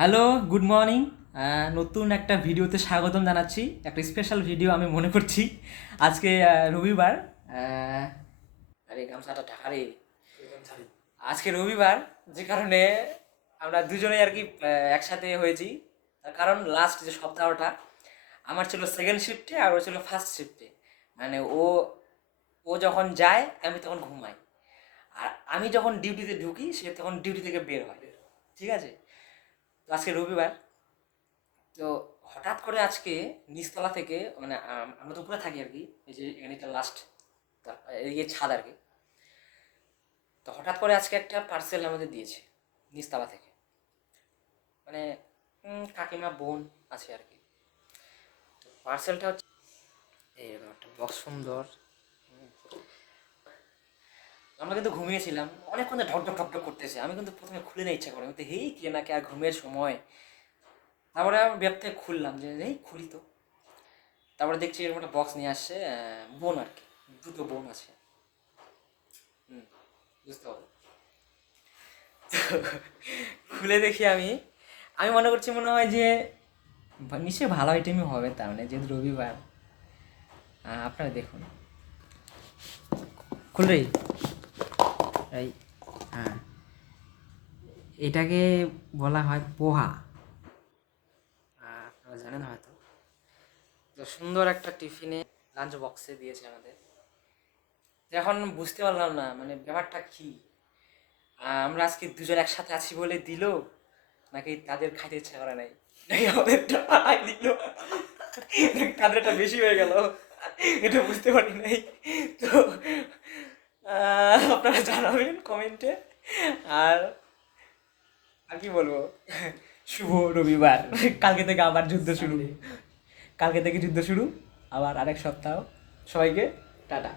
Hello good morning নতুন একটা ভিডিওতে স্বাগতম জানাচ্ছি। একটা স্পেশাল ভিডিও আমি মনে করছি। আজকে রবিবার। আরে, গামছাটা ঢাকা রে। আজকে রবিবার, যে কারণে আমরা দুজনেই আর কি একসাথে হয়েছি। তার কারণ লাস্ট যে সপ্তাহটা, আমার ছিল সেকেন্ড শিফটে আর ও ছিল ফার্স্ট শিফটে মানে ও ও যখন যায়, আমি তখন ঘুমাই। আর আমি যখন ডিউটিতে ঢুকি, সে তখন ডিউটি থেকে বের হয়। ঠিক আছে? তো আজকে রবিবার। তো হঠাৎ করে আজকে নিচতলা থেকে মানে আমরা তো উপরে থাকি আর কি, এই যে এখানে একটা লাস্ট এই ছাদ আর কি। তো হঠাৎ করে আজকে একটা পার্সেল আমাদের দিয়েছে, নিচতলা থেকে। মানে কাকিমা বোন আছে আর কি। তো পার্সেলটা হচ্ছে এইরকম একটা বক্স সুন্দর। আমরা কিন্তু ঘুমিয়েছিলাম। অনেকক্ষণ ঢক ঢক ঢক করতেছে। আমি কিন্তু প্রথমে খুলে নিয়ে ইচ্ছা করে। আমি তো হেই, কে না কে আর ঘুমের সময়? তারপরে আমি ব্যাগ থেকে খুললাম যে এই খুলি তো। তারপরে দেখছি এরকম একটা বক্স নিয়ে আসছে বোন আর কি। দুটো বোন আছে। হুম, বুঝতে হবে খুলে দেখি আমি। আমি মনে করছি মনে হয় যে নিশ্চয়ই ভালো আইটেমই হবে তার মানে যেহেতু রবিবার। আপনারা দেখুন। খুললেই? এই হ্যাঁ। এটাকে বলা হয় পোহা। আপনারা জানেন হয়তো। তো সুন্দর একটা টিফিনে লাঞ্চ বক্সে দিয়েছে আমাদের। এখন বুঝতে পারলাম না মানে ব্যাপারটা কি? আমরা আজকে দুজন একসাথে আছি বলে দিল, নাকি তাদের খাইতে ইচ্ছা করে নাই? নাকি নাকি তাদেরটা বেশি হয়ে গেল? এটা বুঝতে পারি নাই। তো জানাবেন কমেন্টে আর আর কি বলব? শুভ রবিবার। কালকে থেকে আবার যুদ্ধ শুরু। কালকে থেকে যুদ্ধ শুরু আবার আরেক সপ্তাহ। সবাইকে টাটা।